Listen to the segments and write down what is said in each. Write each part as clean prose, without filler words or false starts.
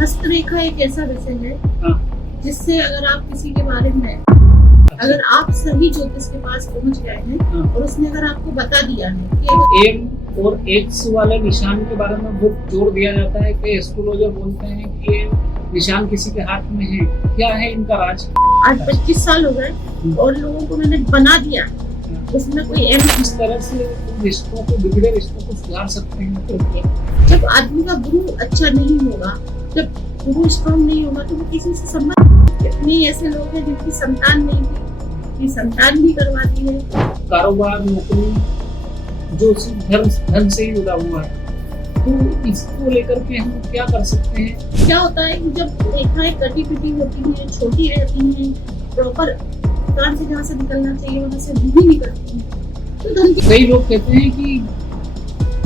हस्तरेखा एक ऐसा विषय है हाँ, जिससे अगर आप किसी के बारे में अगर आप सही ज्योतिष के पास पहुंच गए हैं हाँ। और उसने अगर आपको बता दिया है कि एम और एक्स वाले निशान के बारे में बहुत जोर दिया जाता है कि एस्ट्रोलॉजर बोलते हैं कि ये निशान किसी के हाथ में है। क्या है इनका राज? आज 25 साल हो गए और लोगों को मैंने बना दिया है, उसमें कोई एम किस तरह से रिश्तों को, बिगड़े रिश्तों को सुधार सकते हैं? जब आदमी का गुरु अच्छा नहीं होगा, जब गुरु स्ट्रॉन्ग नहीं होगा तो वो किसी से संबंध। कितने ऐसे लोग हैं जिनकी संतान नहीं थी, संतान भी करवा दी है। कारोबार, नौकरी जो धर्म से ही जुड़ा हुआ है, तो इसको लेकर के हम क्या कर सकते हैं? क्या होता है कि जब रेखाएं कटी पिटी होती हैं, छोटी रहती हैं, प्रॉपर कान से जहाँ से निकलना चाहिए वहाँ से नहीं निकलती हैं, तो धन की। कई लोग कहते हैं कि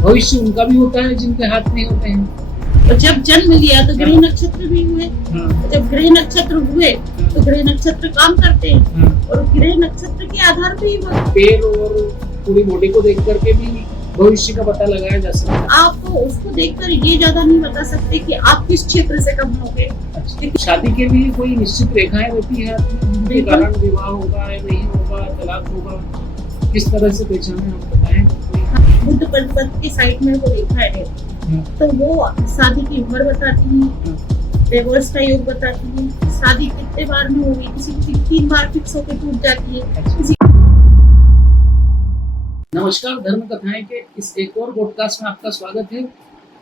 भविष्य उनका भी होता है जिनके हाथ में होते हैं। और जब जन्म लिया तो ग्रह नक्षत्र भी हुए। हाँ, जब ग्रह नक्षत्र हुए तो ग्रह नक्षत्र काम करते हैं हाँ। और ग्रह नक्षत्र के आधार पे ही वो पैर और पूरी बॉडी को देख करके भी भविष्य का पता लगाया जा सकता है। आप उसको देखकर ये ज्यादा नहीं बता सकते कि आप किस क्षेत्र से कब होंगे। शादी के लिए कोई निश्चित रेखाएं रहती है जिनके कारण विवाह होगा या नहीं होगा, तलाक होगा, किस तरह से पहचाने आप बताएं? बुद्ध परिपथ के साइड में वो रेखाएं रहती है तो वो शादी की उम्र बताती है, डिवोर्स का योग बताती है, शादी कितने बार में होगी, किसी की 3 बार फिक्स होकर टूट जाती है, किसी। नमस्कार, धर्म कथाएं के इस एक और पॉडकास्ट में आपका स्वागत है।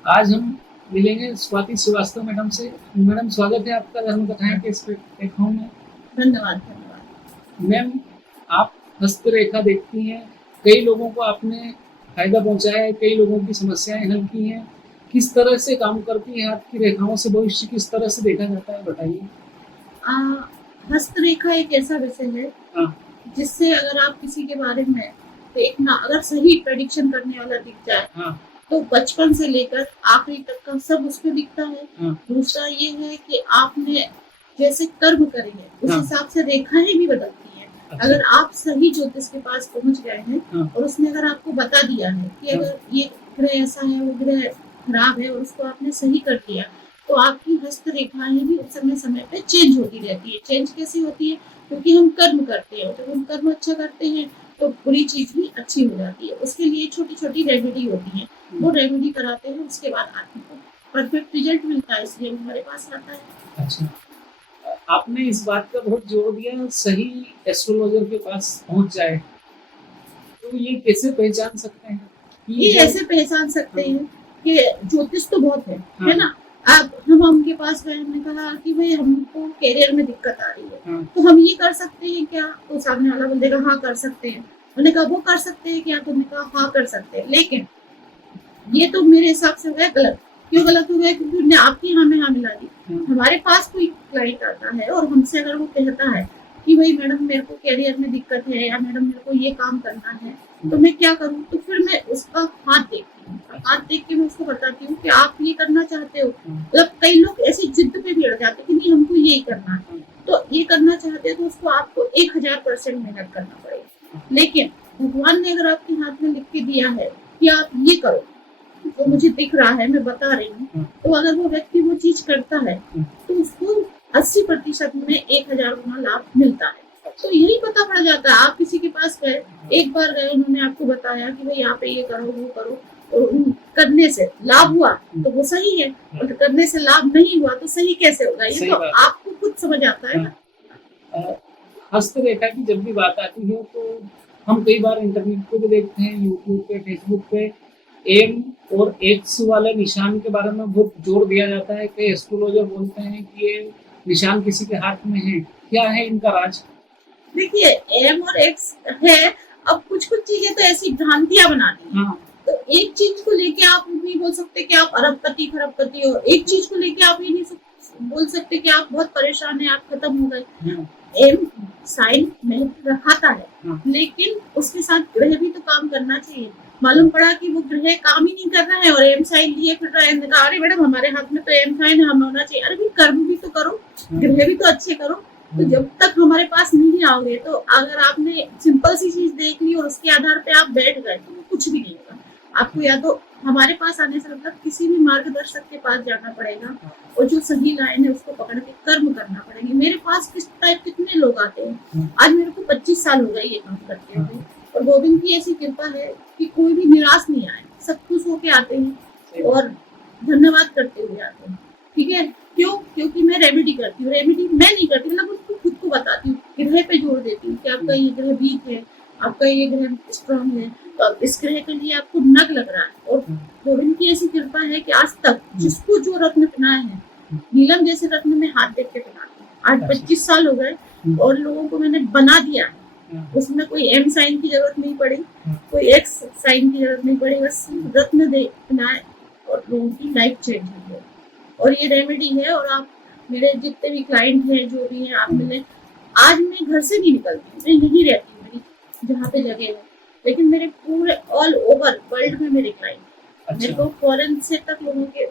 आज हम मिलेंगे स्वाति श्रीवास्तव मैडम से। मैडम, स्वागत है आपका धर्म कथाएं के इस प्लेटफॉर्म में। धन्यवाद धन्यवाद। मैम, आप हस्तरेखा देखती हैं, कई लोगों को आपने फायदा पहुंचाया है, कई लोगों की समस्याएं हल की हैं। किस तरह से काम करती है आपकी रेखाओं से भविष्य किस तरह से देखा जाता है, बताइए। हस्तरेखा एक ऐसा विषय है हाँ, जिससे अगर आप किसी के बारे में देखना, अगर सही प्रेडिक्शन करने वाला दिख जाए हाँ, तो बचपन से लेकर आखिरी तक का सब उसमें दिखता है। हाँ। दूसरा ये है कि आपने जैसे कर्म करे हैं उस हाँ। हिसाब से रेखाएं भी बदलती हैं। अच्छा। अगर आप सही ज्योतिष के पास पहुंच गए हैं हाँ। और उसने अगर आपको बता दिया है कि अगर ये ग्रह ऐसा है, वो ग्रह खराब है और उसको आपने सही कर दिया तो आपकी हस्त रेखाएं भी समय समय पे चेंज होती रहती है। चेंज कैसे होती है? क्योंकि हम कर्म करते हैं, जब हम कर्म अच्छा करते हैं तो बुरी चीज भी अच्छी हो जाती है। उसके लिए छोटी छोटी रेमेडी होती है, वो रेमेडी कराते हैं, उसके बाद आदमी को परफेक्ट रिजल्ट मिलता है, इसलिए हमारे पास आता है। अच्छा, आपने इस बात का बहुत जोर दिया, सही एस्ट्रोलॉजर के पास पहुंच जाए, तो ये कैसे पहचान सकते हैं? ये ऐसे पहचान सकते हैं कि ज्योतिष तो बहुत है ना। अब हम उनके पास गए, हमने कहा कि भाई हमको कैरियर में दिक्कत आ रही है, तो हम ये कर सकते हैं क्या? तो सामने वाला बोलेगा हाँ कर सकते हैं। मैंने कहा वो कर सकते हैं क्या? तो मैंने कहा हाँ कर सकते हैं, लेकिन ये तो मेरे हिसाब से हो गया गलत। क्यों गलत हो गया? क्योंकि उन्होंने आपकी हाँ में हाँ मिला दी। हमारे पास कोई क्लाइंट आता है और हमसे अगर वो कहता है कि भाई मैडम मेरे को कैरियर में दिक्कत है या मैडम मेरे को ये काम करना है, तो मैं क्या करूँ? तो फिर मैं उसका हाथ देखती हूँ, हाथ देख के मैं उसको बताती हूँ कि आप ये करना चाहते हो। मतलब कई लोग ऐसी जिद पे भी अड़ जाते हैं कि नहीं हमको यही करना है, तो ये करना चाहते हैं तो उसको आपको 1000% मेहनत करना पड़ेगा। लेकिन भगवान ने अगर आपके हाथ में लिख के दिया है कि आप ये करो, तो मुझे दिख रहा है, मैं बता रही हूँ, तो अगर वो व्यक्ति वो चीज करता है तो उसको 80% में 1000 गुना लाभ मिलता है। तो यही पता पड़ जाता है। आप किसी के पास गए, एक बार गए, उन्होंने आपको बताया कि भाई यहाँ पे ये करो वो करो, तो करने से लाभ हुआ तो वो सही है, और करने से लाभ नहीं हुआ तो सही कैसे होगा? ये तो आपको खुद समझ आता है ना। हस्तरेखा की जब भी बात आती है तो हम कई बार इंटरनेट पे भी देखते हैं, यूट्यूब पे, फेसबुक पे एम और एक्स वाले निशान के बारे में बहुत जोर दिया जाता है कि एस्ट्रोलॉजर बोलते हैं कि ये निशान किसी के हाथ में है। क्या है इनका राज? देखिए, एम और एक्स है, अब कुछ कुछ चीजें तो ऐसी भ्रांतियां बनाती हैं। हाँ। तो एक चीज को लेके आप नहीं बोल सकते कि आप अरबपति खरबपति हो, एक चीज को लेके आप ये नहीं बोल सकते कि आप बहुत परेशान हैं, आप खत्म हो गए। एम साइन में रखाता है, लेकिन उसके साथ ग्रह भी तो काम करना चाहिए। मालूम पड़ा कि वो ग्रह काम ही नहीं कर रहा है और एम साइन लिए फिर रहा है। अरे मैडम हमारे हाथ में तो एम साइन है, हम होना चाहिए। अरे भी कर्म भी तो करो, ग्रह भी तो अच्छे करो। तो जब तक हमारे पास नहीं आओगे, तो अगर आपने सिंपल सी चीज देख ली और उसके आधार पे आप बैठ गए तो कुछ भी नहीं होगा। आपको या तो हमारे पास आने से मतलब किसी भी मार्गदर्शक के पास जाना पड़ेगा और जो सही लाइन है उसको पकड़ के कर्म करना पड़ेगा। मेरे पास किस टाइप कितने लोग आते हैं, आज मेरे को 25 साल हो गए ये काम करते हुए, और गोविंद की ऐसी कृपा है कि कोई भी निराश नहीं आए, सब खुश होके आते हैं और धन्यवाद करते हुए आते हैं। ठीक है, क्यों? क्योंकि मैं रेमेडी करती हूँ। रेमेडी मैं नहीं करती, मतलब उसको खुद को बताती हूँ, ग्रह पे जोड़ देती हूँ कि आपका ये ग्रह वीक है, आपका ये ग्रह स्ट्रांग है, तो अब इस ग्रह के लिए आपको नग लग रहा है। और गोविंद की ऐसी कृपा है कि आज तक जिसको जो रत्न पहनाए हैं, नीलम जैसे रत्न में हाथ देख के पहनाती हूँ। आज 25 साल हो गए और लोगों को मैंने बना दिया है। उसमें कोई एम साइन की जरूरत नहीं पड़ी, कोई एक्स साइन की जरूरत नहीं पड़ी, बस रत्न दे पहनाए और लोगों की लाइफ चेंज हो गई। और ये रेमेडी है। और आप मेरे जितने भी क्लाइंट हैं, जो भी हैं, आप मिले। आज मैं घर से नहीं निकलती, मैं यहीं रहती हूँ, मेरी जहाँ पे जगह है, लेकिन मेरे पूरे ऑल ओवर वर्ल्ड में मेरे क्लाइंट, मेरे को फॉरेन से तक लोगों के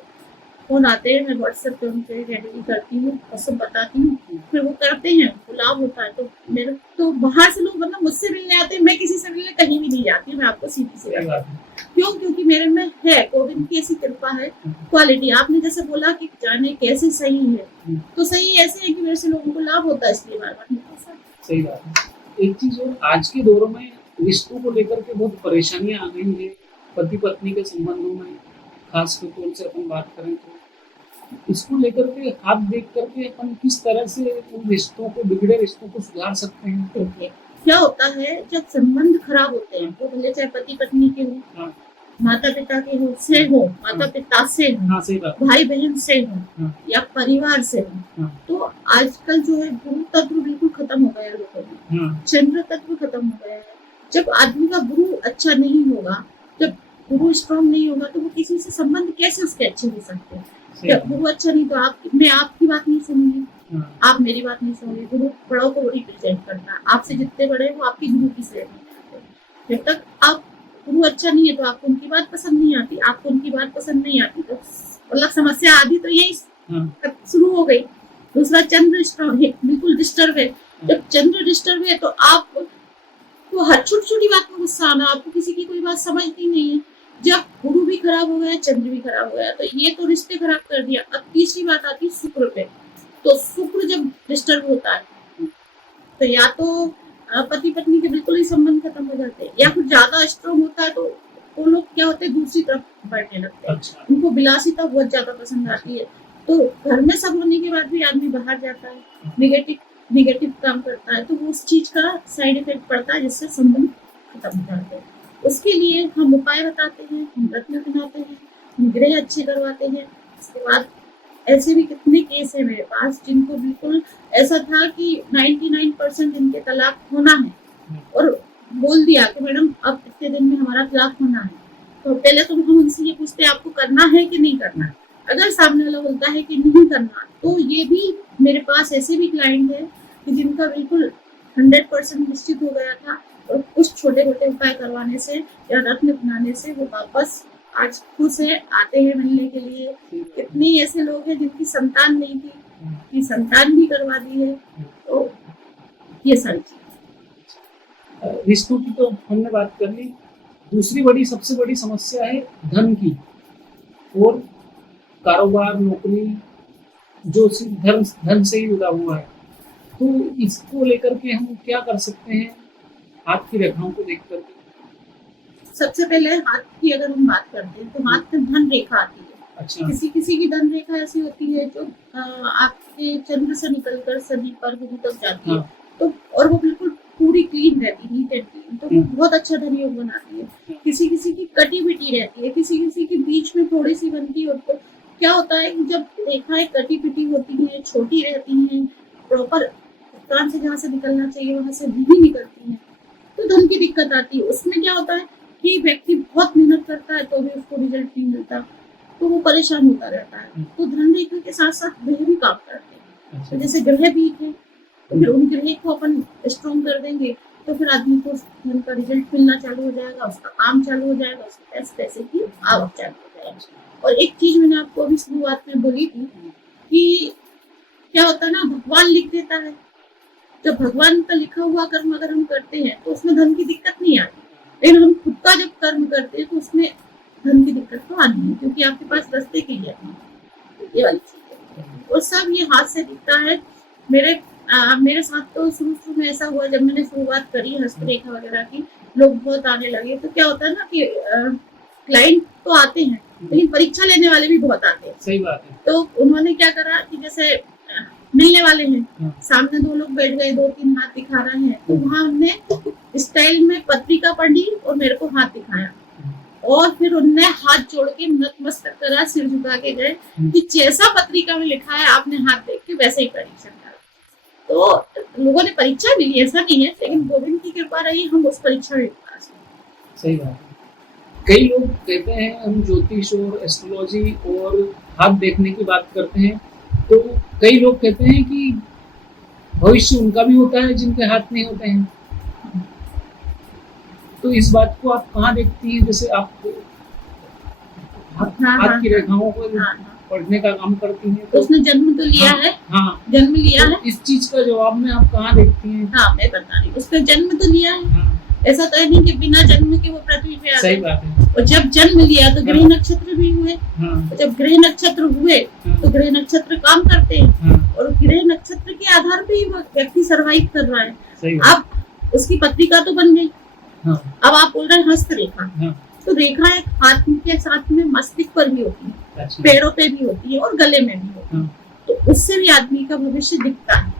फोन आते हैं। मैं व्हाट्सएप पे उनसे रेमेडी करती हूँ और सब बताती हूँ, फिर वो करते हैं, उनको लाभ होता है। तो मेरे तो बाहर से लोग मतलब मुझसे मिलने आते हैं, मैं किसी से मिलने कहीं भी नहीं जाती, मैं आपको सीधी सी बात। क्यों? क्योंकि मेरे में है गोविंद की ऐसी कृपा है, क्वालिटी। आपने जैसे बोला कि जाने कैसे सही है, तो सही ऐसे है कि मेरे से लोगों को लाभ होता है, इसलिए बार बार। सही बात है। एक चीज और, आज के दौर में रिश्तों को लेकर के बहुत परेशानियां आ गई है, पति पत्नी के संबंधों में खास तौर से अपन बात करें तो इसको लेकर के हाथ देख करके अपन किस तरह से उन रिश्तों को, बिगड़े रिश्तों को सुधार सकते हैं? देखिए क्या होता है, जब संबंध खराब होते हैं, तो भले चाहे पति पत्नी के हो, माता पिता के हो से हो, माता पिता से हो, भाई बहन से हो, या परिवार से हो, तो आजकल जो है गुरु तत्व बिल्कुल खत्म हो गया है लोगों में, चंद्र तत्व खत्म हो गया है। जब आदमी का गुरु अच्छा नहीं होगा, जब गुरु स्ट्रॉन्ग नहीं होगा, तो वो किसी से संबंध कैसे उसके अच्छे हो सकते हैं? जब गुरु अच्छा नहीं, तो मैं आपकी बात नहीं सुनूंगी, आप मेरी बात नहीं सुनोगे। गुरु बड़ों को रिप्रेजेंट करता है, आपसे जितने बड़े हैं वो आपकी गुरु की श्रेणी। जब तक आप गुरु अच्छा नहीं है तो आपको उनकी बात पसंद नहीं आती, आपको उनकी बात पसंद नहीं आती, तो मतलब समस्या आदि तो यही शुरू हो गई। दूसरा, चंद्र स्ट्रॉन्ग है, बिल्कुल डिस्टर्ब है। जब चंद्र डिस्टर्ब है तो आप तो हर छोटी छोटी बात में गुस्सा आना, आपको किसी की कोई बात समझती नहीं है। जब गुरु भी खराब हो गया, चंद्र भी खराब हो गया, तो ये तो रिश्ते खराब कर दिया। अब तीसरी बात आती है शुक्र पे। तो शुक्र जब डिस्टर्ब होता है तो या तो पति पत्नी के बिल्कुल ही संबंध खत्म हो जाते हैं, या फिर ज्यादा स्ट्रॉन्ग होता है तो वो लोग क्या होते हैं, दूसरी तरफ बढ़ने लगते हैं। उनको विलासिता बहुत ज्यादा पसंद आती है, तो घर में सब होने के बाद भी आदमी बाहर जाता है, निगेटिव काम करता है, तो वो उस चीज का साइड इफेक्ट पड़ता है, जिससे संबंध खत्म हो जाते हैं। उसके लिए हम उपाय बताते हैं, हम रत्न बनाते हैं, हम ग्रह अच्छे करवाते हैं। उसके बाद ऐसे भी कितने केस है मेरे पास जिनको बिल्कुल ऐसा था कि 99% इनके तलाक होना है, और बोल दिया कि मैडम अब इतने दिन में हमारा तलाक होना है। तो पहले तो हम उनसे ये पूछते हैं आपको करना है कि नहीं करना है। अगर सामने वाला बोलता है कि नहीं करना, तो ये भी मेरे पास ऐसे भी क्लाइंट है कि जिनका बिल्कुल 100% निश्चित हो गया था, और कुछ छोटे मोटे उपाय करवाने से या रत्न अपनाने से वो वापस आज खुश है, आते हैं मिलने के लिए। कितने ऐसे लोग हैं जिनकी संतान नहीं थी, कि संतान भी करवा दी है। तो ये सारी चीज, रिश्तों की तो हमने बात कर ली। दूसरी बड़ी, सबसे बड़ी समस्या है धन की, और कारोबार, नौकरी, जो सिर्फ धन से ही जुड़ा हुआ है। तो इसको लेकर के हम क्या कर सकते हैं हाथ की रेखाओं को देख करके? सबसे पहले हाथ की अगर हम बात करते हैं तो हाथ में धन रेखा आती है। अच्छा। किसी की धन रेखा ऐसी होती है जो आपके चंद्र से निकलकर शनि पर गुरु तक जाती है, तो और वो बिल्कुल पूरी क्लीन रहती है, नीट एंड क्लीन, तो वो बहुत अच्छा धन योग बनाती है। किसी की कटी पिटी रहती है, किसी की बीच में थोड़ी सी बनती है। तो क्या होता है कि जब रेखाएं कटी पिटी होती हैं, छोटी रहती हैं, प्रॉपर कान से जहाँ से निकलना चाहिए वहां से नहीं निकलती हैं, तो धन की दिक्कत आती है। उसमें क्या होता है कि व्यक्ति बहुत मेहनत करता है तो भी उसको रिजल्ट नहीं मिलता, तो वो परेशान होता रहता है। तो धन रेखा के साथ साथ ग्रह भी काम करते हैं। तो जैसे ग्रह वीक है तो फिर उन ग्रह को अपन स्ट्रॉन्ग कर देंगे, तो फिर आदमी को धन का रिजल्ट मिलना चालू हो जाएगा, उसका काम चालू हो जाएगा, उसके पैसे की आवक चालू हो जाएगी। और एक चीज मैंने आपको अभी शुरुआत में बोली थी कि क्या होता है ना, भगवान लिख देता है। जब भगवान का लिखा हुआ कर्म अगर हम करते हैं तो उसमें धन की दिक्कत नहीं आती, लेकिन हम खुद का जब कर्म करते हैं तो उसमें धन की दिक्कत तो आनी है, क्योंकि आपके पास रास्ते की है, ये वाली चीज है। और सब ये हाथ से दिखता है। मेरे साथ तो शुरू में ऐसा हुआ, जब मैंने शुरुआत करी हस्तरेखा वगैरह की, लोग बहुत आने लगे। तो क्या होता है ना कि क्लाइंट तो आते हैं, लेकिन परीक्षा लेने वाले भी बहुत आते हैं। सही बात है। तो उन्होंने क्या करा कि जैसे मिलने वाले हैं, सामने 2 लोग बैठ गए, 2-3 हाथ दिखा रहे हैं, तो वहां हमने स्टाइल में पत्रिका पढ़ी और मेरे को हाथ दिखाया, और फिर उनने हाथ जोड़ के नतमस्तक करा, सिर झुका के गए कि जैसा पत्रिका में लिखा है आपने हाथ देख के वैसे ही परीक्षा करा। तो लोगों ने परीक्षा भी ली, ऐसा नहीं है, लेकिन गोविंद की कृपा रही, हम उस परीक्षा में पास हुए। सही बात है। कई लोग कहते हैं हम ज्योतिष और एस्ट्रोलॉजी और हाथ देखने की बात करते हैं, तो कई लोग कहते हैं कि भविष्य उनका भी होता है जिनके हाथ नहीं होते हैं। तो इस बात को आप कहाँ देखती हैं? जैसे आप हाथ की रेखाओं को पढ़ने का काम करती हैं, तो उसने जन्म तो लिया है। जन्म लिया है। इस चीज का जवाब में आप कहाँ देखती हैं? मैं बता रही हूँ, उसका जन्म तो लिया है। ऐसा तो नहीं कि बिना जन्म के वो पृथ्वी पे आ गए। सही बात है। और जब जन्म लिया तो ग्रह नक्षत्र भी हुए। जब ग्रह नक्षत्र हुए तो ग्रह नक्षत्र काम करते हैं, और ग्रह नक्षत्र के आधार पे ही वो व्यक्ति सर्वाइव कर रहा है। अब उसकी पत्रिका तो बन गई। अब आप बोल रहे हैं हस्तरेखा, तो रेखा एक हाथ के साथ में मस्तिष्क पर भी होती है, पैरों पे भी होती है और गले में भी होती है, तो उससे भी आदमी का भविष्य दिखता है।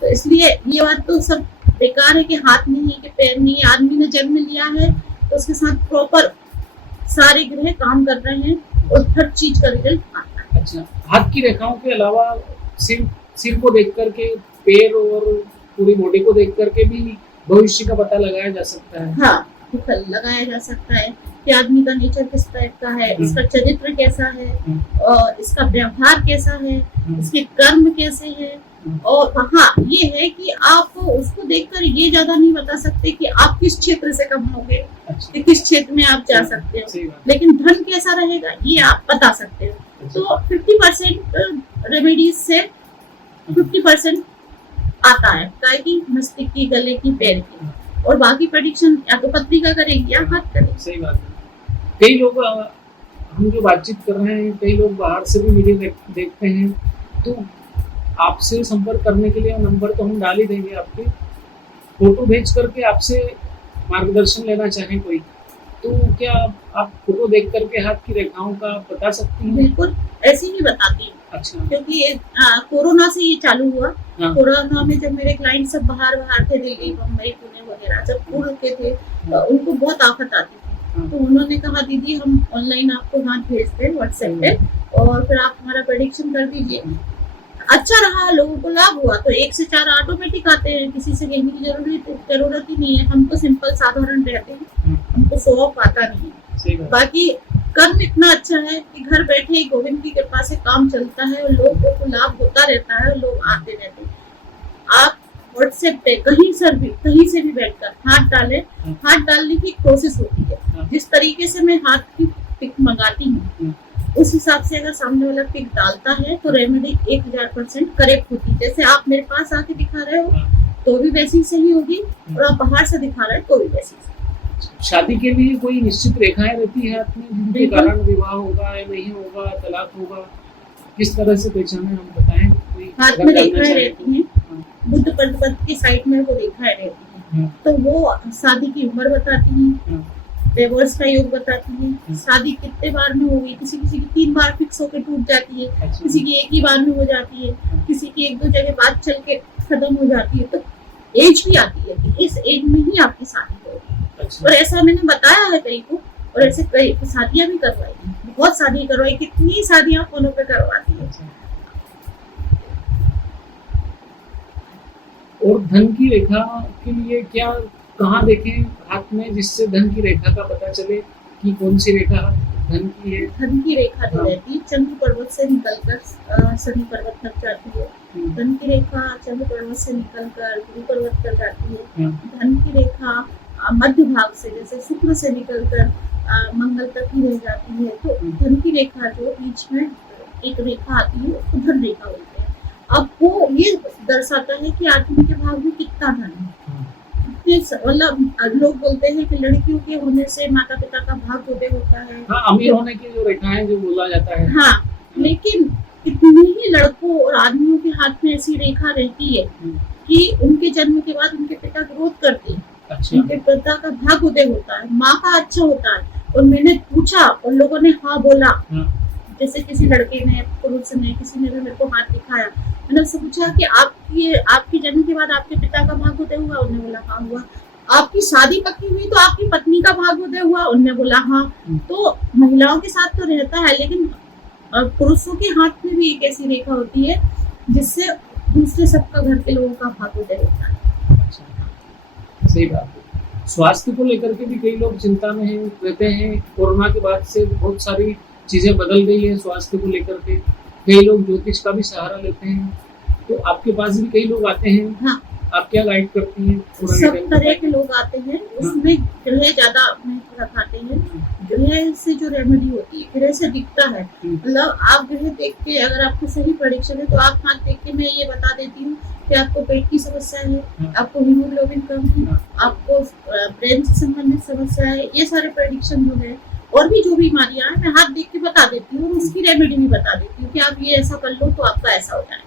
तो इसलिए ये बात तो सब बेकार है कि हाथ नहीं है कि पैर नहीं है। आदमी ने जन्म लिया है तो उसके साथ प्रॉपर सारे ग्रह काम कर रहे हैं और हर चीज का रिजल्ट आता है। अच्छा, हाथ की रेखाओं के अलावा सिर को देख करके, पैर और पूरी बॉडी को देख करके भी भविष्य का पता लगाया जा सकता है। लगाया जा सकता है कि आदमी का नेचर किस टाइप का है, इसका चरित्र कैसा है, और इसका व्यवहार कैसा है, इसके कर्म कैसे हैं। और ये है कि आप उसको देखकर ये ज्यादा नहीं बता सकते कि आप किस क्षेत्र से कमाओगे, कि किस क्षेत्र में आप जा सकते हो, लेकिन धन कैसा रहेगा ये आप बता सकते हो। तो 50% रेमेडीज से 50% आता है, काय की, मस्तिष्क की, गले की, पैर की, और बाकी प्रेडिक्शन या तो पत्रिका करेगी या हाथ करेगी। सही बात है। कई लोग, हम जो बातचीत कर रहे हैं, कई लोग बाहर से भी वीडियो देखते हैं, तो आपसे संपर्क करने के लिए नंबर तो हम डाल ही देंगे आपके, फोटो भेज करके आपसे मार्गदर्शन लेना चाहें कोई, तो क्या आप फोटो देख करके हाथ की रेखाओं का बता सकती हैं? बिल्कुल, ऐसे ही बताती हूँ। अच्छा। क्योंकि कोरोना से ये चालू हुआ। कोरोना में जब मेरे क्लाइंट सब बाहर थे, दिल्ली, मुंबई, पुणे वगैरह सब पूर्ण के थे, उनको बहुत आफत आती थी। तो उन्होंने कहा दीदी हम ऑनलाइन आपको हाथ भेजते हैं व्हाट्सएप पे, और फिर आप हमारा प्रेडिक्शन कर दीजिए। अच्छा रहा, लोगों को लाभ हुआ। तो 1 से 4 ऑटोमेटिक आते हैं, किसी से कहने की जरूरत ही नहीं है। हम तो सिंपल साधारण रहते हैं, हमको शो ऑफ आता नहीं है। बाकी कर्म इतना अच्छा है कि घर बैठे ही गोविंद की कृपा से काम चलता है, और लोगों को लाभ होता रहता है, और लोग आते रहते हैं। आप व्हाट्सएप पे कहीं से भी बैठकर हाथ डालें। हाथ डालने की कोशिश होती है, जिस तरीके से मैं हाथ की पिक मंगाती हूँ उस हिसाब से अगर सामने वाला पिक डालता है तो रेमेडी 1000% करेक्ट होती है। जैसे आप मेरे पास आके दिखा रहे हो तो भी वैसी सही होगी, और आप बाहर से दिखा रहे हो तो भी वैसी। शादी के लिए कोई निश्चित रेखाएं रहती है हाथ में, जिनके कारण विवाह होगा या नहीं होगा, तलाक होगा, किस तरह से पहचाने, हम बताएं? कोई हाथ में रेखाएं रहती हैं, बुद्ध पद की साइड में वो रेखाएं रहती हैं, तो वो शादी की उम्र बताती हैं, डिवोर्स का योग बताती है, शादी कितने बार में होगी। किसी की 3 बार फिक्स होकर टूट जाती है, किसी की 1 ही बार में हो जाती है, किसी की 1-2 जगह बात चल के खत्म हो जाती है। तो एज भी आती है कि इस एज में ही आपकी शादी होगी। और ऐसा मैंने बताया है कई को, और ऐसे कई शादियां भी करवाई हैं, बहुत शादी करवाई, कितनी शादियां फोनों पे करवाती है। और धन की रेखा के लिए क्या, कहाँ देखें हाथ में, जिससे धन की रेखा का पता चले कि कौन सी रेखा धन की है? धन की रेखा जो रहती है चंद्र पर्वत से निकलकर शनि पर्वत तक जाती है। धन की रेखा चंद्र पर्वत से निकलकर गुरु पर्वत तक जाती है। धन की रेखा मध्य भाग से, जैसे शुक्र से निकलकर मंगल तक ही रह जाती है। तो धन की रेखा जो बीच में एक रेखा आती है उसको धन रेखा बोलते हैं। अब वो ये दर्शाता है कि आदमी के भाग में कितना धन है। अपने मतलब लोग बोलते हैं कि लड़कियों के होने से माता पिता का भाग्योदय होता है। हाँ, अमीर होने की जो रेखाएं जो बोला जाता है। हाँ, लेकिन इतने ही लड़कों और आदमियों के हाथ में ऐसी रेखा रहती है कि उनके जन्म के बाद उनके पिता ग्रोथ करते हैं। अच्छा। उनके पिता का भाग्योदय होता है, माँ का अच्छा होता है। और मैंने पूछा और लोगों ने हाँ बोला। जैसे किसी लड़के ने, पुरुष ने, किसी ने भी मेरे को हाथ दिखाया, मैंने उससे पूछा कि आपके जन्म के बाद आपके पिता का भाग्योदय हुआ? उन्होंने बोला हाँ हुआ। आपकी शादी पक्की हुई तो आपकी पत्नी का भाग्योदय हुआ? उन्होंने बोला हाँ। तो महिलाओं के साथ तो रहता है, लेकिन पुरुषों के हाथ में भी एक ऐसी रेखा होती है जिससे दूसरे सबका, घर के लोगों का भाग्योदय होता है। अच्छा, सही बात है। स्वास्थ्य को लेकर के भी कई लोग चिंता में रहते हैं। कोरोना के बाद से बहुत सारी चीजें बदल गई है स्वास्थ्य को लेकर के। कई लोग ज्योतिष का भी सहारा लेते हैं, तो आपके पास भी कई लोग आते हैं। हाँ। आप क्या गाइड करती हैं? सब तरह के लोग आते हैं, उसमें ग्रह ज्यादा महत्व रखाते हैं। ग्रह से जो रेमेडी होती है, ग्रह से दिखता है। मतलब आप ग्रह देख के, अगर आपको सही प्रेडिक्शन है तो आप हाथ देख के मैं ये बता देती हूँ कि आपको पेट की समस्या है, आपको हीमोग्लोबिन कम है, आपको ब्रेन से संबंधित समस्या है। ये सारे प्रेडिक्शन जो है, और भी जो बीमारियां हैं, मैं हाथ देख के बता देती हूँ, उसकी रेमेडी भी बता देती हूँ कि आप ये ऐसा कर लो तो आपका ऐसा हो जाए।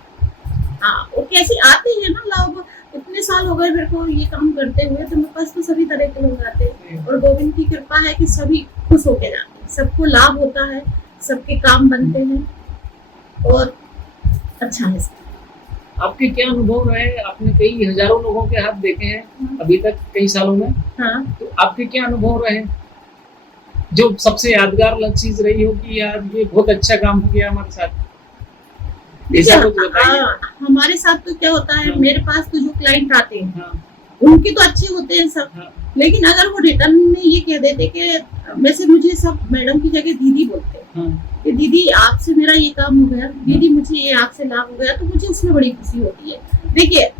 हाँ, और कैसे आते हैं ना लोग, इतने साल हो गए मेरे को ये काम करते हुए, तो मेरे पास तो सभी तरह के लोग आते हैं। और गोविंद की कृपा है कि सभी खुश होके जाते हैं, सबको लाभ होता है, सबके काम बनते हैं और अच्छा है। आपके क्या अनुभव रहे? आपने कई हजारों लोगों के हाथ देखे हैं अभी तक, कई सालों में। हाँ। तो आपके क्या अनुभव रहे जो सबसे यादगार चीज रही हो कि यार ये बहुत अच्छा काम हो गया हमारे साथ? हमारे साथ तो क्या होता है, मेरे पास तो जो क्लाइंट आते हैं उनके तो अच्छे होते हैं सब, लेकिन अगर वो रिटर्न में ये कह देते कि वैसे मुझे सब मैडम की जगह दीदी बोलते हैं कि दीदी आपसे मेरा ये काम हो गया, दीदी मुझे ये आपसे लाभ हो गया, तो मुझे उसमें बड़ी खुशी होती है। देखिए,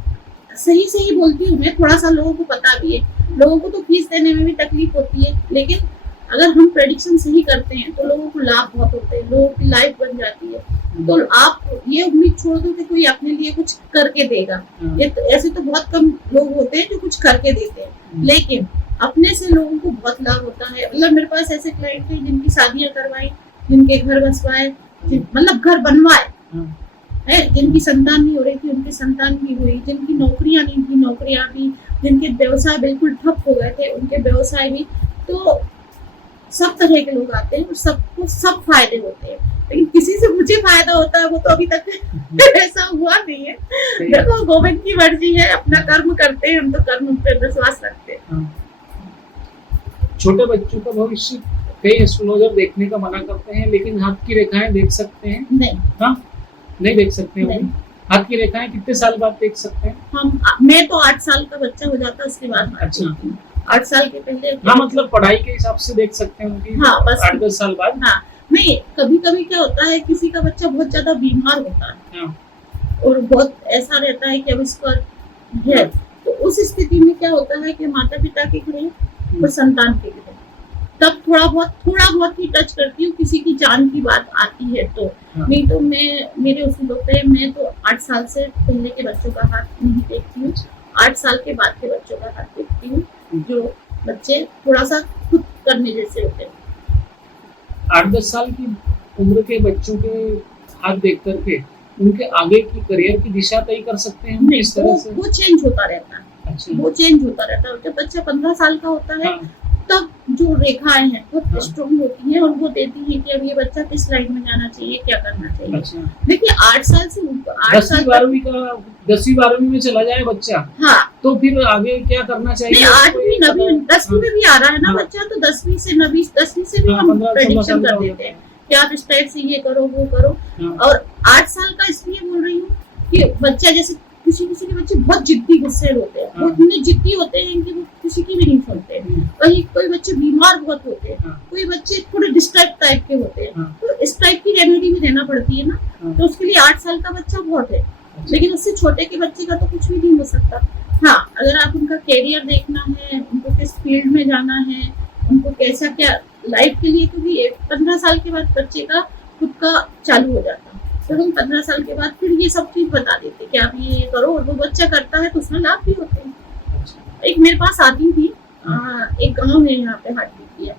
सही बोलती हूँ मैं, थोड़ा सा लोगों को पता भी है, लोगों को तो फीस देने में भी तकलीफ होती है, लेकिन अगर हम प्रेडिक्शन सही करते हैं तो लोगों को लाभ बहुत होते हैं, लोगों की लाइफ बन जाती है। तो आप ये उम्मीद छोड़ दो कि कोई अपने लिए कुछ करके देगा। ये तो ऐसे तो बहुत कम लोग होते हैं जो कुछ करके देते हैं, लेकिन अपने से लोगों को बहुत लाभ होता है। मतलब मेरे पास ऐसे क्लाइंट हैं जिनकी शादियां करवाई, जिनके घर बसवाए, मतलब घर बनवाए है, जिनकी संतान नहीं हो रही थी उनकी संतान भी हुई, जिनकी नौकरियां नहीं थी नौकरियां भी, जिनके व्यवसाय बिल्कुल ठप हो गए थे उनके व्यवसाय भी। तो सब तरह के लोग आते हैं और सबको सब फायदे होते हैं, लेकिन किसी से मुझे फायदा होता है वो तो अभी तक ऐसा हुआ नहीं है। देखो, गोविंद की मर्जी है, अपना कर्म करते हैं हम, तो कर्म पे विश्वास रखते हैं। छोटे बच्चों का भविष्य कई एस्ट्रोलॉजर देखने का मना करते हैं, लेकिन हाथ की रेखाएं देख सकते हैं? नहीं। हाँ, नहीं देख सकते हैं। हाथ की रेखाएं कितने साल बाद देख सकते हैं? मैं तो 8 साल का बच्चा हो जाता है उसके बाद। अच्छा, 8 साल के पहले। हाँ, मतलब पढ़ाई के हिसाब से देख सकते हैं उनकी। हाँ, बस 8-10 साल बाद। हाँ, नहीं, कभी कभी क्या होता है, किसी का बच्चा बहुत ज्यादा बीमार होता है। हाँ। और बहुत ऐसा रहता है कि अब इसका है। हाँ। तो उस स्थिति में क्या होता है कि माता पिता के ग्रह और संतान के ग्रह तब थोड़ा बहुत ही टच करती हूँ, किसी की जान की बात आती है तो। हाँ। नहीं तो मेरे उसूलों पे मैं तो 8 साल से पहले के बच्चों का हाथ नहीं देखती हूँ, 8 साल के बाद के बच्चों का हाथ देखती हूँ, जो बच्चे थोड़ा सा खुद करने जैसे होते हैं। 8-10 साल की उम्र के बच्चों के हाथ देख करके उनके आगे की करियर की दिशा तय कर सकते हैं? नहीं, वो चेंज होता रहता है। अच्छा। वो चेंज होता रहता है। जब बच्चा 15 साल का होता है, हाँ। तब जो रेखाएं हैं वो स्ट्रॉन्ग होती हैं और वो देती है कि अब ये बच्चा किस लाइन में जाना चाहिए, क्या करना चाहिए। अच्छा। देखिए, 8 साल से ऊपर 10वीं-12वीं में चला जाए बच्चा, हाँ, तो फिर आगे क्या करना चाहिए? 8वीं 9वीं 10वीं में भी आ रहा है ना बच्चा, तो 10वीं से 10वीं से भी हम प्रेडिक्शन कर देते हैं कि आप इस टाइप से ये करो वो करो। और 8 साल का इसलिए बोल रही हूँ कि बच्चा, जैसे किसी के बच्चे बहुत जिद्दी गुस्से होते हैं, वो इतने जिद्दी होते हैं कि वो किसी की भी नहीं सुनते। कहीं कोई बच्चे बीमार बहुत होते हैं, कोई बच्चे थोड़े डिस्टर्ब टाइप के होते हैं, तो इस टाइप की रेमेडी भी देना पड़ती है ना। तो उसके लिए 8 साल का बच्चा बहुत है, लेकिन उससे छोटे के बच्चे का तो कुछ भी नहीं हो सकता। हाँ, अगर आप उनका कैरियर देखना है, उनको किस फील्ड में जाना है, उनको कैसा क्या लाइफ के लिए, क्योंकि 15 साल के बाद बच्चे का खुद का चालू हो जाता है, तो हम 15 साल के बाद फिर ये सब चीज बता देते कि आप ये करो, और वो बच्चा करता है तो उसमें लाभ भी होते हैं। एक मेरे पास आती थी, एक गांव है यहाँ पे हाटली है,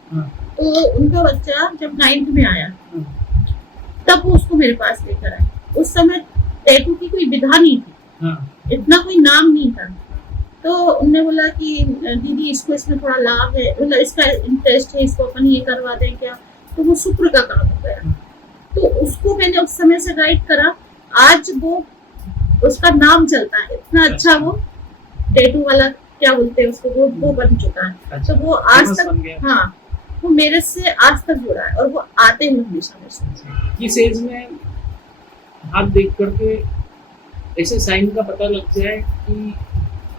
तो उनका बच्चा जब 9th में आया तब वो उसको मेरे पास लेकर आए। उस समय टैटू की कोई विधा नहीं थी, इतना कोई नाम नहीं था। तो उन्होंने बोला कि दीदी इसको इसमें थोड़ा लाभ है, मतलब इसका इंटरेस्ट है, इसको अपन ये करवा दें क्या। तो वो शुक्र का काम हो गया। तो उसको मैंने उस समय से गाइड करा, आज वो उसका नाम चलता है, इतना अच्छा वो टैटू वाला क्या बोलते हैं उसको, वो बन चुका है। तो वो आज तक, हाँ, वो मेरे से आज तक जुड़ा है और वो आते हैं हमेशा मेरे से। किस एज में हाथ देख करके ऐसे साइन का पता लग जाए कि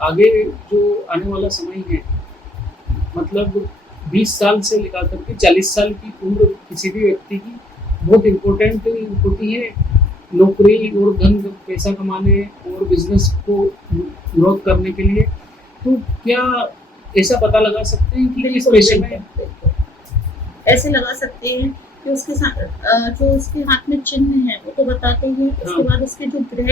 आगे जो आने वाला समय है, मतलब 20 साल से लेकर के 40 साल की उम्र किसी भी व्यक्ति की बहुत इम्पोर्टेंट होती है नौकरी और धन पैसा कमाने और बिजनेस को ग्रोथ करने के लिए। तो क्या ऐसा पता लगा सकते हैं कि किस पेशे में? ऐसे लगा सकते हैं कि उसके साथ जो उसके हाथ में चिन्ह है वो तो बताते हैं, उसके बाद उसके जो ग्रह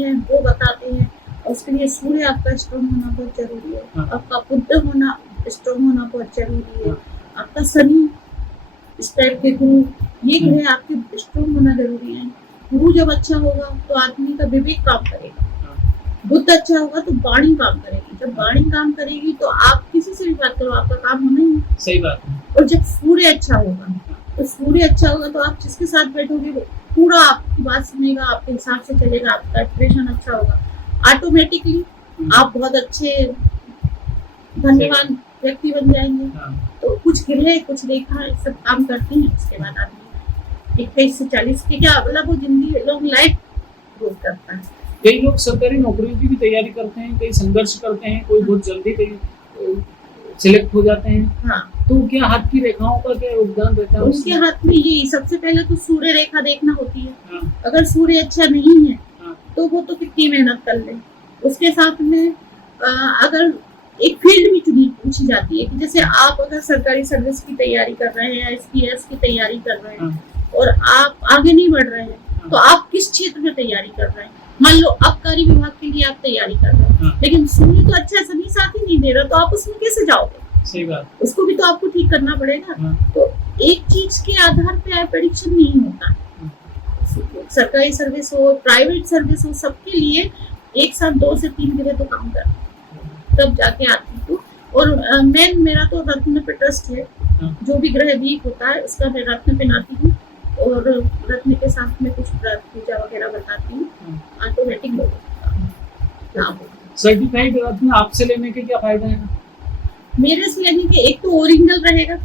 हैं वो बताते हैं। और उसके लिए सूर्य आपका स्ट्रॉन्ग होना बहुत जरूरी है, आपका बुध होना स्ट्रॉन्ग होना बहुत जरूरी है, आपका शनि इस टाइप के गुरु, ये ग्रह आपके स्ट्रॉन्ग होना जरूरी है। गुरु जब अच्छा होगा तो आदमी का विवेक काम करेगा, बुद्ध अच्छा होगा तो वाणी काम करेगी, जब वाणी काम करेगी तो आप किसी से भी बात करो आपका काम होना ही है। सही बात है। और जब सूर्य अच्छा होगा तो आप जिसके साथ बैठोगे वो पूरा आपकी बात सुनेगा, आपके हिसाब से चलेगा, आपका एक्सप्रेशन अच्छा होगा, ऑटोमेटिकली आप बहुत अच्छे धन्यवाद व्यक्ति बन जाएंगे। तो कुछ ग्रह कुछ रेखा सब काम करती हैं, उसके बाद आदमी 21 से 40 की क्या मतलब वो जिंदगी लॉन्ग लाइफ ग्रोथ करता है। कई लोग सरकारी नौकरियों की भी तैयारी करते हैं, कई संघर्ष करते हैं, कोई बहुत जल्दी सिलेक्ट हो जाते हैं। हाँ। तो क्या हाथ की रेखाओं का क्या योगदान रहता है? उनके हाथ में यही सबसे पहले तो सूर्य रेखा देखना होती है। अगर सूर्य अच्छा नहीं है तो वो तो कितनी मेहनत कर ले। उसके साथ में अगर एक फील्ड भी पूछी जाती है कि जैसे आप अगर सरकारी सर्विस की तैयारी कर रहे हैं, SPS की तैयारी कर रहे हैं और आप आगे नहीं बढ़ रहे हैं तो आप किस क्षेत्र में तैयारी कर रहे हैं। मान लो आबकारी विभाग के लिए आप तैयारी कर रहे हैं, लेकिन सूर्य तो अच्छा सभी साथ ही नहीं दे रहा, तो आप उसमें कैसे जाओगे? सही बात। उसको भी तो आपको ठीक करना पड़ेगा। तो एक चीज के आधार पे प्रेडिक्शन नहीं होता। सरकारी सर्विस हो, प्राइवेट सर्विस हो, सबके लिए एक साथ 2 से 3 ग्रह तो काम कर तब जाके आती हूँ। और मेन मेरा तो रत्न पे ट्रस्ट है, जो भी ग्रह वीक होता है उसका मैं रत्न पहनाती हूँ और रत्न के साथ में कुछ पूजा वगैरह बताती हूँ, ऑटोमेटिक लाभ। सर्टिफाइड रत्न आपसे लेने के क्या फायदा है? मेरे से लेने के एक तो ओरिजिनल रहेगा,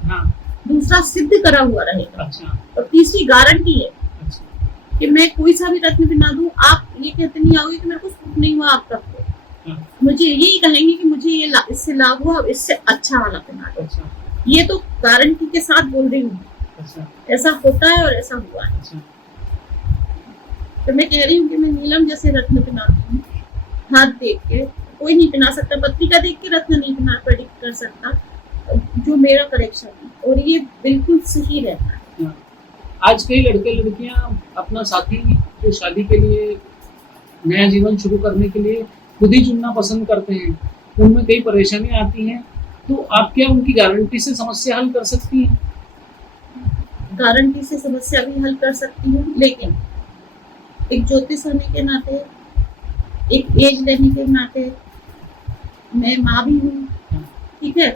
दूसरा सिद्ध करा हुआ रहेगा, और तीसरी गारंटी है कि मैं कोई सा भी रत्न पहना दूं, आप ये कहते नहीं आओगे कि मेरे को सूट नहीं हुआ आप तब मुझे यही कहेंगे कि मुझे ये इससे लाभ हुआ, इससे अच्छा वाला पहना दो। ये तो गारंटी के साथ बोल रही हूँ। ऐसा होता है और ऐसा हुआ है। तो मैं कह रही हूँ कि मैं नीलम जैसे रत्न पहनाती हूँ, हाथ देख के कोई नहीं पहना सकता, पत्रिका देख के रत्न नहीं पहना प्रेडिक्ट कर सकता, जो मेरा करेक्शन है, और ये बिल्कुल सही रहता है। आज कई लड़के लड़कियां अपना साथी जो शादी के लिए नया जीवन शुरू करने के लिए खुद ही चुनना पसंद करते हैं, उनमें कई परेशानियां आती हैं, तो आप क्या उनकी गारंटी से समस्या हल कर सकती हैं? गारंटी से समस्या भी हल कर सकती हूँ, लेकिन एक ज्योतिष होने के नाते, एक एज लेने के नाते, मैं माँ भी हूँ, ठीक है,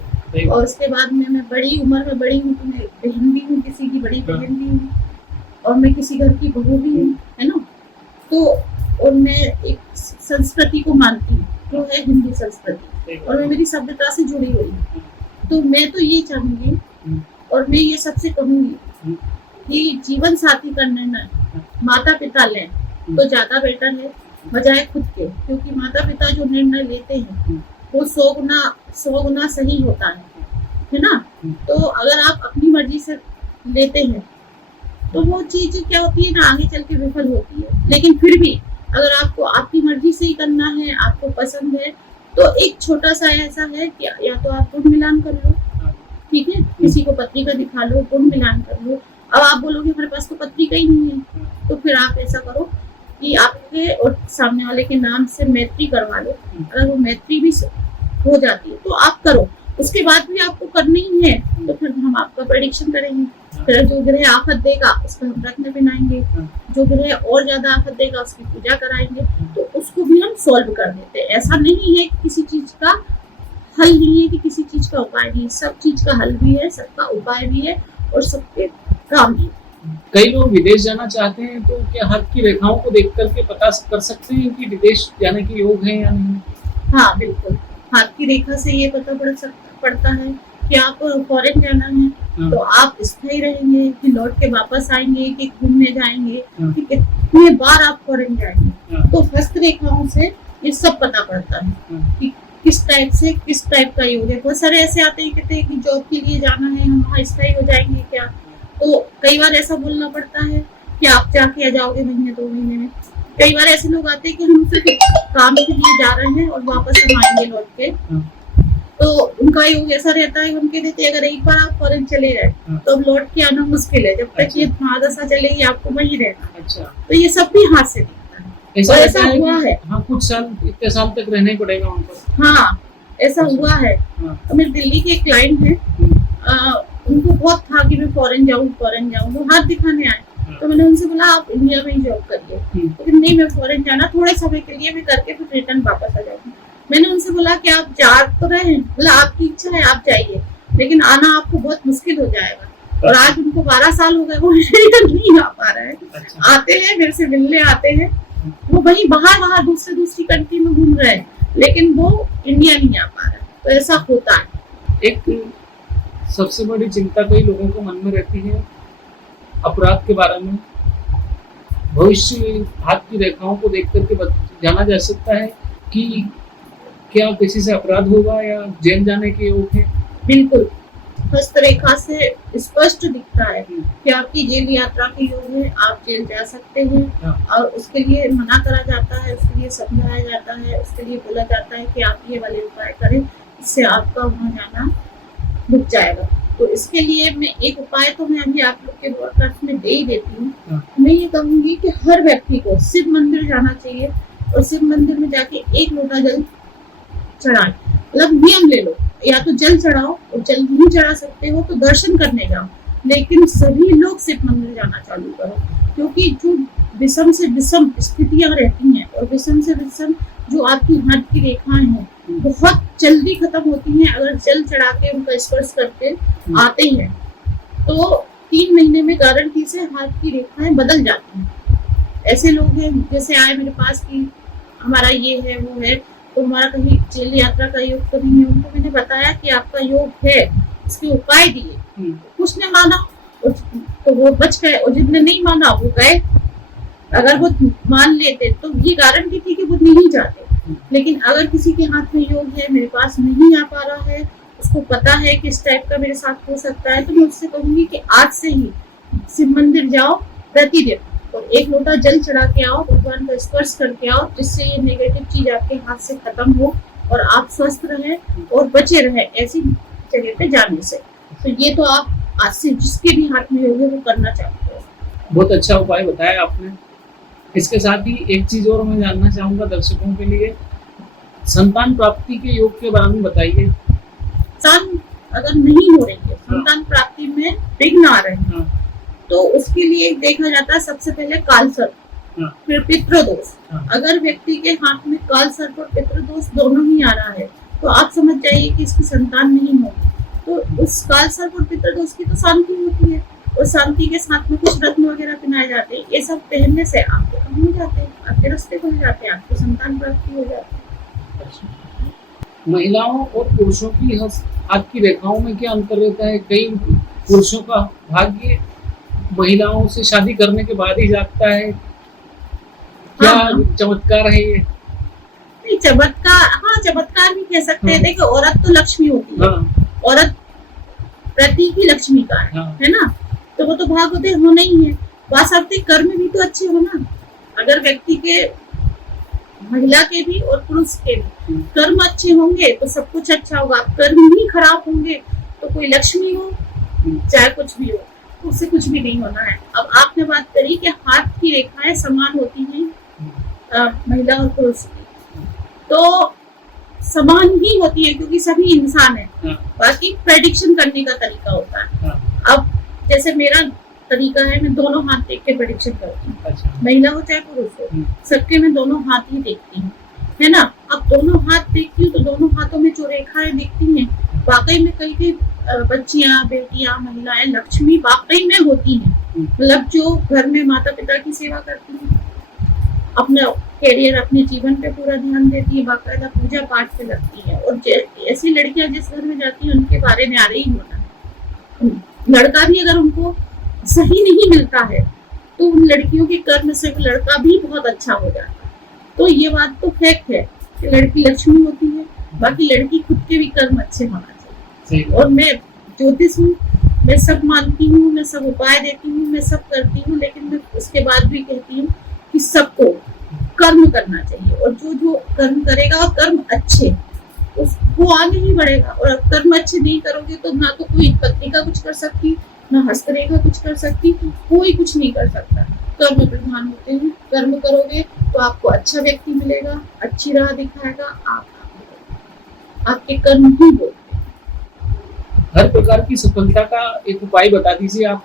और उसके बाद में मैं बड़ी उम्र में बड़ी हूँ, तो मैं बहन भी हूँ, किसी की बड़ी बहन भी हूँ, और मैं किसी घर की बहू भी हूँ, है ना। तो और मैं एक संस्कृति को मानती हूँ जो है हिंदू संस्कृति, और मैं मेरी सभ्यता से जुड़ी हुई हूँ। तो मैं तो ये चाहूंगी और मैं ये सबसे कहूंगी कि जीवन साथी का निर्णय माता पिता लें तो ज्यादा बेटर है बजाय खुद के, क्योंकि माता पिता जो निर्णय लेते हैं वो 100 गुना सही होता है ना। तो अगर आप अपनी मर्जी से लेते हैं तो वो चीज क्या होती है ना, आगे चल के विफल होती है। लेकिन फिर भी अगर आपको आपकी मर्जी से ही करना है, आपको पसंद है, तो एक छोटा सा ऐसा है कि या तो आप गुण मिलान कर लो, ठीक है, किसी को पत्रिका दिखा लो, गुण मिलान कर लो। अब आप बोलोगे हमारे पास तो पत्रिका ही नहीं है, तो फिर आप ऐसा करो, कि आपके और सामने वाले के नाम से मैत्री करवा लो। अगर वो मैत्री भी हो जाती है तो आप करो, उसके बाद भी आपको करनी ही है तो फिर हम आपका प्रेडिक्शन करेंगे। फिर जो ग्रह आफत देगा उसको हम रत्न पहनाएंगे, जो ग्रह और ज्यादा आफत देगा उसकी पूजा कराएंगे, तो उसको भी हम सॉल्व कर देते हैं। ऐसा नहीं है कि किसी चीज का हल नहीं है, कि किसी चीज का उपाय नहीं है, सब चीज का हल भी है, सबका उपाय भी है और सबके काम भी। कई लोग विदेश जाना चाहते हैं, तो क्या हाथ की रेखाओं को देख करके पता कर सकते हैं कि विदेश जाने के योग है या नहीं? हाँ बिल्कुल, हाथ की रेखा से ये पता पड़ता है कि आप फॉरेन जाना है तो आप स्थायी रहेंगे कि लौट के वापस आएंगे कि घूमने जाएंगे कि कितने बार आप फॉरेन जाएंगे। तो हस्त रेखाओं से ये सब पता पड़ता है कि किस टाइप से किस टाइप का योग है। बहुत सारे ऐसे आते हैं कहते हैं कि जॉब के लिए जाना है, हम वहाँ स्थायी हो जाएंगे क्या, तो कई बार ऐसा बोलना पड़ता है कि आप जाके आ जाओगे महीने 2 महीने में। कई बार ऐसे लोग आते हैं कि हम सिर्फ काम के लिए जा रहे हैं और वापस हम आएंगे लौट के, तो उनका योग ऐसा रहता है, हम कह देते हैं अगर एक बार आप फॉरेन चले गए तो अब लौट के आना मुश्किल है, जब तक ये महादशा चलेगी आपको वहीं रहना। अच्छा, तो ये सब भी हाथ से दिखता है। ऐसा हुआ है, हाँ, कुछ साल इतने साल तक रहना ही पड़ेगा उनको। हाँ ऐसा हुआ है। तो मेरे दिल्ली के एक क्लाइंट है, उनको बहुत था कि मैं फॉरेन जाऊँ, वो हाथ दिखाने आए तो मैंने उनसे बोला आप इंडिया में ही जॉब करिए, लेकिन नहीं मैं फॉरेन जाना थोड़े समय के लिए मैं करके फिर रिटर्न वापस आ जाऊंगी। मैंने उनसे बोला कि आप जा तो रहे हैं, बोला आपकी इच्छा है आप जाइए, लेकिन आना आपको बहुत मुश्किल हो जाएगा। और आज उनको 12 साल हो गए, वो रिटर्न नहीं आ पा रहे हैं। आते हैं मेरे से मिलने आते हैं, वो वही बाहर दूसरी कंट्री में घूम रहे हैं, लेकिन वो इंडिया नहीं आ पा रहा है। तो ऐसा होता है। एक सबसे बड़ी चिंता कई लोगों को मन में रहती है अपराध के बारे में। भविष्य हाथ की रेखाओं को देख करके जाना जा सकता है कि क्या किसी से अपराध होगा या जेल जाने के योग है? बिल्कुल, हस्त रेखा से स्पष्ट दिखता है कि आपकी जेल यात्रा के योग है, आप जेल जा सकते हैं। और उसके लिए मना करा जाता है, उसके लिए समझाया जाता है, उसके लिए बोला जाता है कि आप ये वाले उपाय करें, इससे आपका वहाँ जाना रुक जाएगा। तो इसके लिए मैं एक उपाय तो मैं अभी आप लोग के ब्रॉडकास्ट में दे ही देती हूँ। मैं ये कहूँगी कि हर व्यक्ति को शिव मंदिर जाना चाहिए और शिव मंदिर में जाके 1 लोटा जल चढ़ाएं। मतलब नियम ले लो, या तो जल चढ़ाओ, और जल नहीं चढ़ा सकते हो तो दर्शन करने जाओ, लेकिन सभी लोग शिव मंदिर जाना चालू करो, क्योंकि जो विषम से विषम स्थितियां रहती हैं और विषम से विषम जो आपकी हाथ की रेखाएं हैं बहुत जल्दी खत्म होती हैं अगर जल चढ़ा के उनका स्पर्श करके आते हैं। तो 3 महीने में गारंटी से हाथ की रेखाएं बदल जाती हैं। ऐसे लोग हैं जैसे आए मेरे पास कि हमारा ये है वो है, तो हमारा कहीं जेल यात्रा का योग तो नहीं है, उनको मैंने बताया कि आपका योग है, इसके उपाय दिए, कुछ ने माना तो वो बच गए और जिसने नहीं माना वो गए। अगर वो मान लेते तो ये गारंटी थी कि वो नहीं जाते। लेकिन अगर किसी के हाथ में योग है, मेरे पास नहीं आ पा रहा है, उसको पता है कि इस टाइप का मेरे साथ हो सकता है, तो मैं उससे कहूंगी कि आज से ही शिव मंदिर जाओ प्रतिदिन और 1 लोटा जल चढ़ा के आओ, भगवान का स्पर्श करके आओ, जिससे ये नेगेटिव चीज आपके हाथ से खत्म हो और आप स्वस्थ रहें और बचे रहें ऐसी जगह पे जाने से। तो ये तो आप आज से जिसके भी हाथ में योग है वो करना चाहते हो। बहुत अच्छा उपाय बताया आपने। इसके साथ ही एक चीज और मैं जानना चाहूंगा दर्शकों के लिए, संतान प्राप्ति के योग के बारे में बताइए। अगर नहीं हो रही है, संतान प्राप्ति में विघ्न आ रहे हैं, तो उसके लिए देखा जाता है सबसे पहले काल सर्प, फिर पितृदोष। अगर व्यक्ति के हाथ में काल सर्प और पितृदोष दोनों ही आ रहा है तो आप समझ जाइए कि इसकी संतान नहीं होगी। तो उस काल सर्प और पितृदोष की तो शांति होती है, और शांति के साथ में कुछ रत्न वगैरह पहनाए जाते हैं। ये सब पहनने से आपके काम हो जाते हैं, आपके रास्ते खुल जाते हैं, आपको संतान प्राप्ति हो जाती है। महिलाओं और पुरुषों की हाथ की रेखाओं में क्या अंतर रहता है? कई पुरुषों का भाग्य महिलाओं से शादी करने के बाद ही जागता है, क्या चमत्कार है ये? नहीं, चमत्कार भी कह सकते हैं। देखो, औरत तो लक्ष्मी होती है, औरत प्रतीक ही लक्ष्मी का है ना, तो वो तो भाग होते होना ही है। वास्तविक कर्म भी तो अच्छे हो ना। अगर व्यक्ति के, महिला के भी और पुरुष के भी कर्म अच्छे होंगे तो सब कुछ अच्छा होगा। कर्म ही खराब होंगे तो कोई लक्ष्मी हो चाहे कुछ भी हो, उससे कुछ भी नहीं होना है। अब आपने बात करी कि हाथ की रेखाएं समान होती हैं महिला और पुरुष की तो समान ही होती है, क्योंकि सभी इंसान है। बाकी प्रेडिक्शन करने का तरीका होता है। अब जैसे मेरा तरीका है, मैं दोनों हाथ देख के प्रेडिक्शन करती हूँ। अच्छा। महिला हो चाहे पुरुष हो, सबके मैं दोनों हाथ ही देखती हूँ, है ना। अब दोनों हाथ देखती हूँ तो दोनों हाथों में जो रेखाएं दिखती हैं, वाकई में कई कई बच्चियां, बेटियां, महिलाएं लक्ष्मी वाकई में होती हैं। मतलब जो घर में माता पिता की सेवा करती हैं, अपने कैरियर, अपने जीवन पे पूरा ध्यान देती है, बाकायदा पूजा पाठ पे लगती है। और ऐसी लड़कियां जिस घर में जाती हैं उनके बारे में आ रही होना है। लड़का भी अगर उनको सही नहीं मिलता है तो उन लड़कियों के कर्म से लड़का भी बहुत अच्छा हो जाता है। तो ये बात तो फैक्ट है कि लड़की लक्ष्मी होती है, बाकी लड़की खुद के भी कर्म अच्छे होना चाहिए। और मैं ज्योतिष हूँ, मैं सब मानती हूँ, मैं सब उपाय देती हूँ, मैं सब करती हूँ, लेकिन मैं उसके बाद भी कहती हूँ कि सबको कर्म करना चाहिए। और जो जो कर्म करेगा और कर्म अच्छे, वो आगे ही बढ़ेगा। और अब कर्म अच्छे नहीं करोगे तो ना तो कोई पत्रिका कुछ कर सकती, ना हस्तरेखा कुछ कर सकती, कोई कुछ नहीं कर सकता। कर्म प्रधान होते हैं। कर्म करोगे तो आपको अच्छा व्यक्ति मिलेगा, अच्छी राह दिखाएगा, आपके कर्म ही बोलते। हर प्रकार की सफलता का एक उपाय बता दीजिए आप।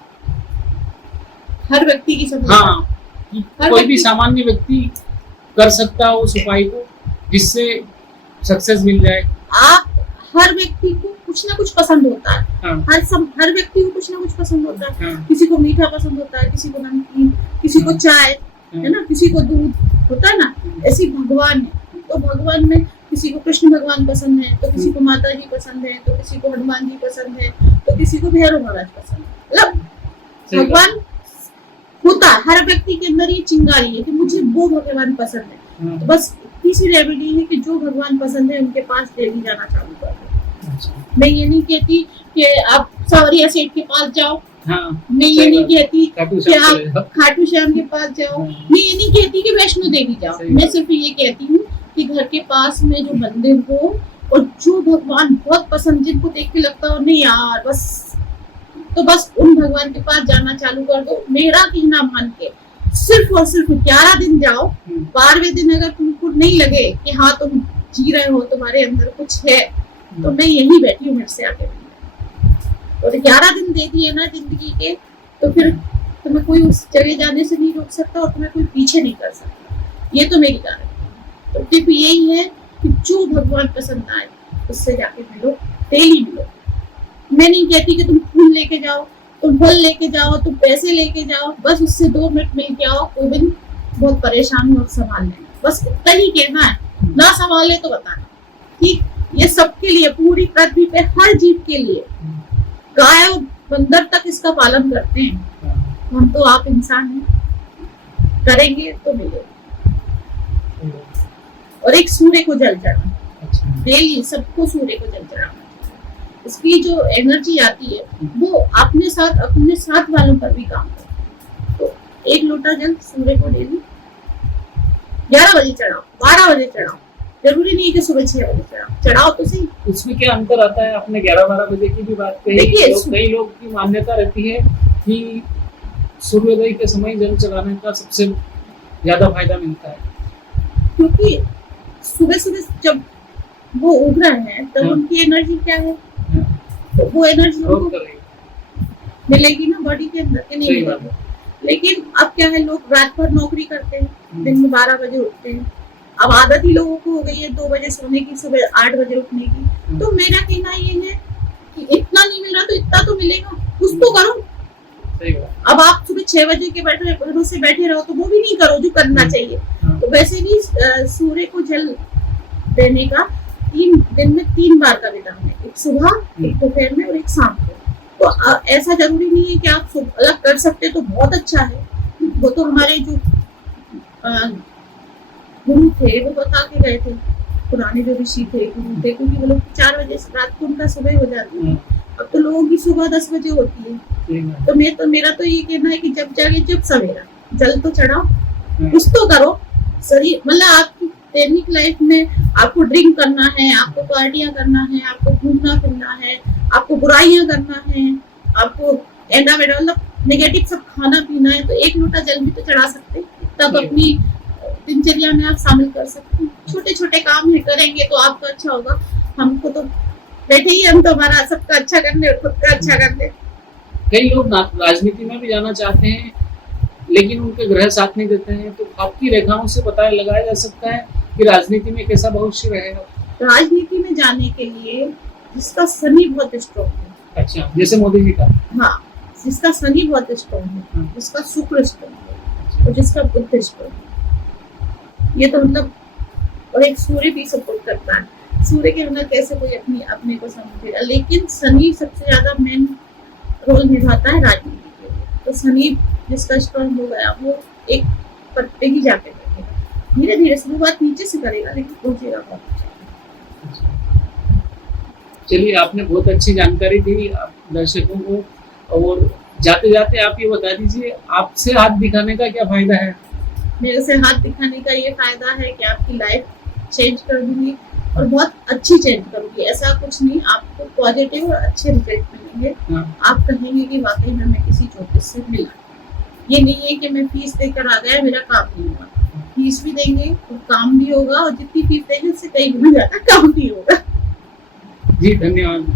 हर व्यक्ति की सफलता, हाँ, कोई भी सामान्य व्यक्ति कर सकता हो उस उपाय को जिससे सक्सेस मिल जाए। आप हर व्यक्ति को कुछ ना कुछ पसंद होता है। हाँ। हर व्यक्ति को कुछ ना कुछ पसंद होता है। हाँ। किसी को मीठा पसंद होता है, किसी को नमकीन, किसी को चाय, है ना, किसी को दूध होता है ना। ऐसी भगवान है तो भगवान में किसी को कृष्ण भगवान पसंद है, तो किसी को माता जी पसंद है, तो किसी को हनुमान जी पसंद है, तो किसी को भैरव महाराज पसंद है। मतलब भगवान होता है हर व्यक्ति के अंदर। ये चिंगारी है कि मुझे वो भगवान पसंद है। तो बस तीसरी रेमेडी है कि जो भगवान पसंद है उनके पास डेली जाना चालू कर दो। मैं ये नहीं कहती कि आप सावरिया सेठ के पास जाओ। हाँ, मैं ये नहीं कहती कि आप खाटू श्याम के पास जाओ। मैं ये नहीं कहती कि वैष्णो देवी जाओ। मैं सिर्फ ये कहती हूँ कि घर के पास में जो मंदिर हो और जो भगवान बहुत पसंद, जिनको देख के लगता हो नहीं यार बस, तो बस उन भगवान के पास जाना चालू कर दो। मेरा कहना मान के सिर्फ और सिर्फ 11 दिन जाओ। 12वें दिन अगर तुमको नहीं लगे कि हाँ तुम जी रहे हो, तुम्हारे अंदर कुछ है, तो मैं यही बैठी हूँ, मेरे से आगे। और 11 दिन दे दिए ना जिंदगी के, तो फिर तुम्हें कोई उस जगह जाने से नहीं रोक सकता और तुम्हें कोई पीछे नहीं कर सकता। ये तो मेरी गारंटी है। तो टिप यही है कि जो भगवान पसंद आए उससे जाके मिलो, डेली मिलो। मैं नहीं कहती कि तुम फूल लेके जाओ, तुम फल लेके जाओ, तुम पैसे लेके जाओ, बस उससे 2 मिनट मिल के आओ। कोई दिन बहुत परेशान हो संभाल लेना, बस इतना ही कहना है। ना संभाले तो बताना, ठीक। ये सबके लिए, पूरी पृथ्वी पे हर जीव के लिए, गाय और बंदर तक इसका पालन करते हैं। हम तो आप इंसान हैं, करेंगे तो मिलेगा। और एक सूर्य को जल चढ़ाना, डेली सबको सूर्य को जल चढ़ाना। इसकी जो एनर्जी आती है वो अपने साथ वालों पर भी काम करती है। तो 1 लोटा जल सूर्य को डेली 11 बजे चढ़ाओ, 12 बजे चढ़ाओ, जरूरी नहीं है कि सुबह 6 बजे चढ़ाओ तो सही। उसमें क्या अंतर आता है? आपने 11-12 बजे की भी बात कही। कई लोग की मान्यता रहती है कि सूर्योदय के समय जल चढ़ाने का सबसे ज्यादा फायदा मिलता है, क्योंकि सुबह जब वो उग रहे हैं तब उनकी एनर्जी क्या है, तो वो एनर्जी उनको मिलेगी ना बॉडी के अंदर, के नहीं मिलेगी। लेकिन अब क्या है, लोग रात भर नौकरी करते हैं, दिन में 12 बजे उठते हैं। अब आदत ही लोगों को हो गई है 2 बजे सोने की, सुबह 8 बजे उठने की। तो मेरा कहना ये है कि इतना नहीं मिल रहा तो इतना तो मिलेगा, कुछ तो करो। अब आप सुबह 6 बजे के भरोसे बैठे रहो तो वो भी नहीं करो जो करना चाहिए। तो वैसे भी सूर्य को जल देने का दिन में 3 बार का विधान है, एक सुबह, एक दोपहर में और एक शाम को। तो ऐसा जरूरी नहीं है कि आप अलग कर सकते तो बहुत अच्छा है। वो तो हमारे जो गुरु थे वो बता के गए थे, पुराने जो ऋषि थे, गुरु थे, क्योंकि वो लोग 4 बजे रात को उनका सुबह हो जाती है। अब तो लोगों की सुबह 10 बजे होती है। तो मेरा तो ये कहना है कि जब जागे जब सवेरा जल तो चढ़ाओ, कुछ तो करो। शरीर मतलब आपकी दैनिक लाइफ में आपको ड्रिंक करना है, आपको पार्टियां करना है, आपको घूमना फिरना है, आपको बुराइयां करना है, आपको एंडा वेडा मतलब नेगेटिव सब खाना पीना है, तो 1 लोटा जल भी तो चढ़ा सकते। तब अपनी दिनचर्या में आप शामिल कर सकते हैं। छोटे छोटे काम है, करेंगे तो आपका अच्छा होगा। हमको तो बैठे ही, हम तो हमारा सबका अच्छा करने और खुद का अच्छा करने। कई लोग राजनीति में भी जाना चाहते हैं लेकिन उनके ग्रह साथ नहीं देते हैं, तो आपकी रेखाओं से पता लगाया जा सकता है कि राजनीति में कैसा भविष्य रहेगा। राजनीति में जाने के लिए जिसका शनि बहुत स्ट्रॉन्ग है, अच्छा, जैसे मोदी जी का। हाँ, जिसका शनि बहुत स्ट्रॉन्ग है, जिसका शुक्र स्ट्रॉन्ग है और जिसका बुध स्ट्रॉन्ग है, ये तो मतलब, और एक सूर्य भी सपोर्ट करता है। सूर्य के अंदर कैसे कोई अपने को समझेगा, लेकिन शनि सबसे ज्यादा मेन रोल निभाता है राजनीति के लिए। तो शनि जिसका स्ट्रॉन्ग हो गया वो एक पद पे ही जाके बैठेगा, धीरे धीरे शुरुआत नीचे से करेगा लेकिन पहुंचेगा बहुत अच्छा। चलिए, आपने बहुत अच्छी जानकारी दी दर्शकों को, और जाते जाते आप ये बता दीजिए, आपसे हाथ दिखाने का क्या फायदा है? मेरे से हाथ दिखाने का ये फायदा है कि आपकी लाइफ चेंज कर दूंगी और बहुत अच्छी चेंज करूंगी। ऐसा कुछ नहीं, आपको पॉजिटिव और अच्छे रिजल्ट मिलेंगे। आप कहेंगे कि वाकई में मैं किसी ज्योतिष से मिला। ये नहीं है कि मैं फीस देकर आ गया, मेरा काम नहीं हुआ। फीस भी देंगे तो काम भी होगा, और जितनी फीस देंगे उससे कई गुना ज्यादा काम भी होगा। जी, धन्यवाद।